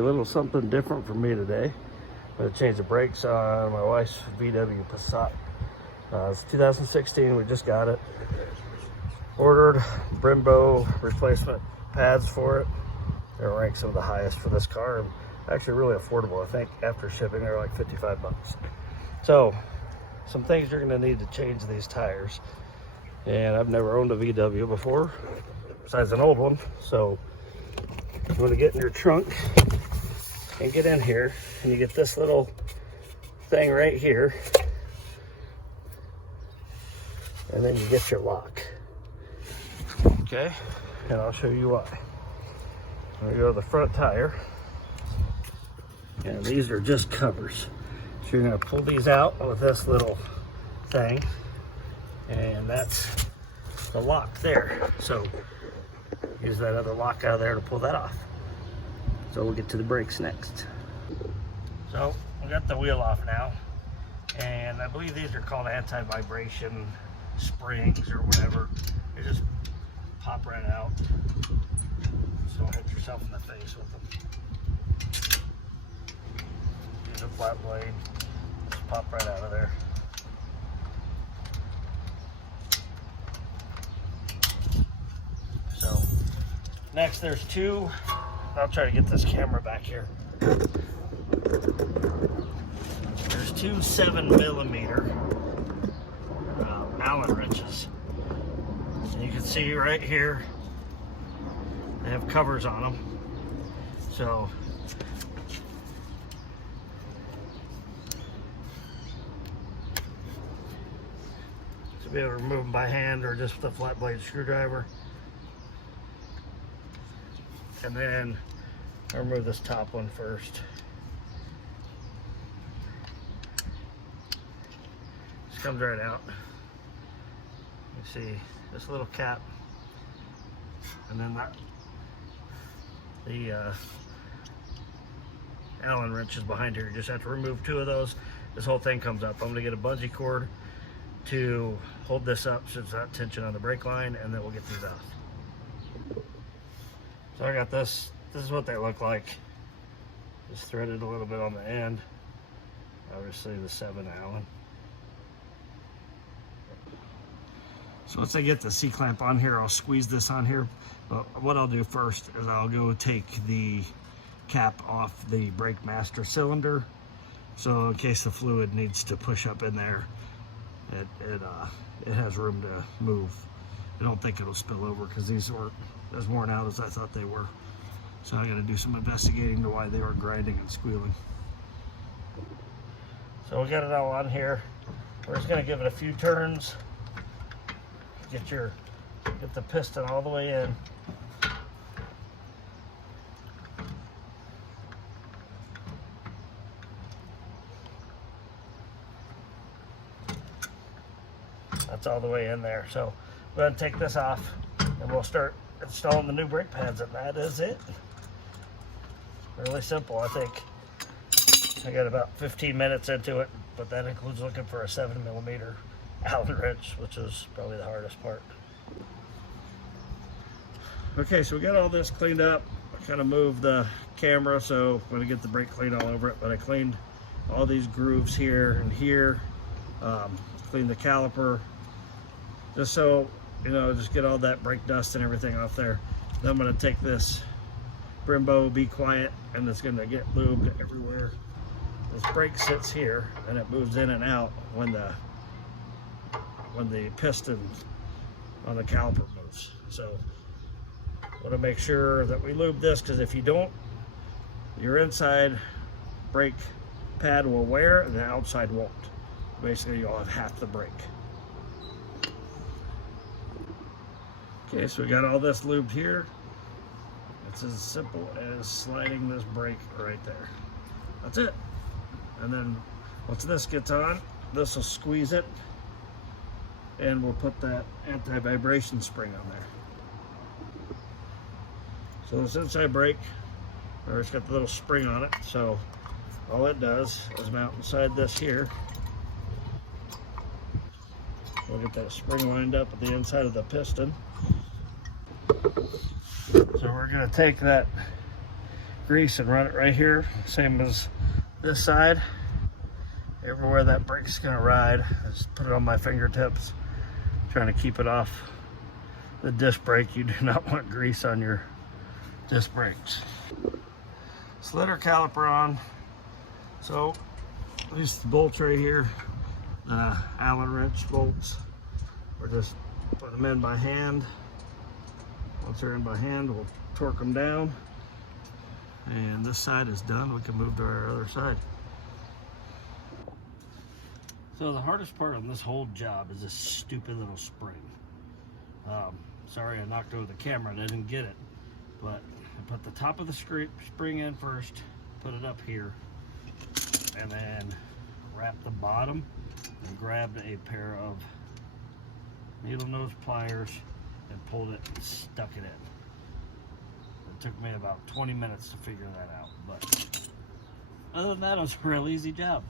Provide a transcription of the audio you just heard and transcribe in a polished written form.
a little something different for me today. I'm going to change the brakes on my wife's VW Passat. It's 2016, we just got it. Ordered Brembo replacement pads for it. They're ranked some of the highest for this car, and actually really affordable. I think after shipping they're like 55 bucks. So some things you're going to need to change these tires. And I've never owned a VW before, besides an old one. So you want to get in your trunk and get in here, and you get this little thing right here, and then you get your lock. Okay, and I'll show you why. I'm gonna go to the front tire, and these are just covers. So you're gonna pull these out with this little thing, and that's the lock there. So use that other lock out of there to pull that off. So we'll get to the brakes next. So we got the wheel off now, and I believe these are called anti-vibration springs or whatever. They just pop right out. Just don't hit yourself in the face with them. Use a flat blade, just pop right out of there. So next there's two. I'll try to get this camera back here. There's two 7mm Allen wrenches. And you can see right here, they have covers on them. So to be able to remove them by hand or just with a flat blade screwdriver. And then I'll remove this top one first. This comes right out. You see this little cap, and then the Allen wrenches behind here. You just have to remove two of those. This whole thing comes up. I'm gonna get a bungee cord to hold this up so it's not tension on the brake line, and then we'll get these out. So I got this. This is what they look like. Just threaded a little bit on the end. Obviously the 7 Allen. So once I get the C-clamp on here, I'll squeeze this on here. But what I'll do first is I'll go take the cap off the brake master cylinder. So in case the fluid needs to push up in there, it has room to move. I don't think it'll spill over because these weren't as worn out as I thought they were. So I got to do some investigating to why they were grinding and squealing. So we got it all on here. We're just going to give it a few turns. Get the piston all the way in. That's all the way in there. So we're going to take this off, and we'll start installing the new brake pads, and that is it. Really simple, I think. I got about 15 minutes into it, but that includes looking for a 7mm Allen wrench, which is probably the hardest part. Okay, so we got all this cleaned up. I kind of moved the camera, so I'm going to get the brake clean all over it, but I cleaned all these grooves here and here, cleaned the caliper, just so, you know, just get all that brake dust and everything off there. Then I'm going to take this Brembo Be Quiet, and it's going to get lubed everywhere. This brake sits here, and it moves in and out when the piston on the caliper moves. So want to make sure that we lube this, because if you don't, your inside brake pad will wear and the outside won't. Basically, you'll have half the brake. Okay, so we got all this lubed here. It's as simple as sliding this brake right there. That's it. And then once this gets on, this will squeeze it, and we'll put that anti-vibration spring on there. So this inside brake, it's got the little spring on it, so all it does is mount inside this here. We'll get that spring lined up at the inside of the piston. So we're going to take that grease and run it right here, same as this side. Everywhere that brake's gonna ride, I just put it on my fingertips, trying to keep it off the disc brake. You do not want grease on your disc brakes. Slitter caliper on. So these bolts right here, Allen wrench bolts. We're just putting them in by hand. Once they're in by hand, we'll torque them down. And this side is done. We can move to our other side. So the hardest part on this whole job is this stupid little spring. Sorry I knocked over the camera and I didn't get it, but I put the top of the spring in first, put it up here, and then wrapped the bottom and grabbed a pair of needle nose pliers and pulled it and stuck it in. It took me about 20 minutes to figure that out, but other than that, it was a real easy job.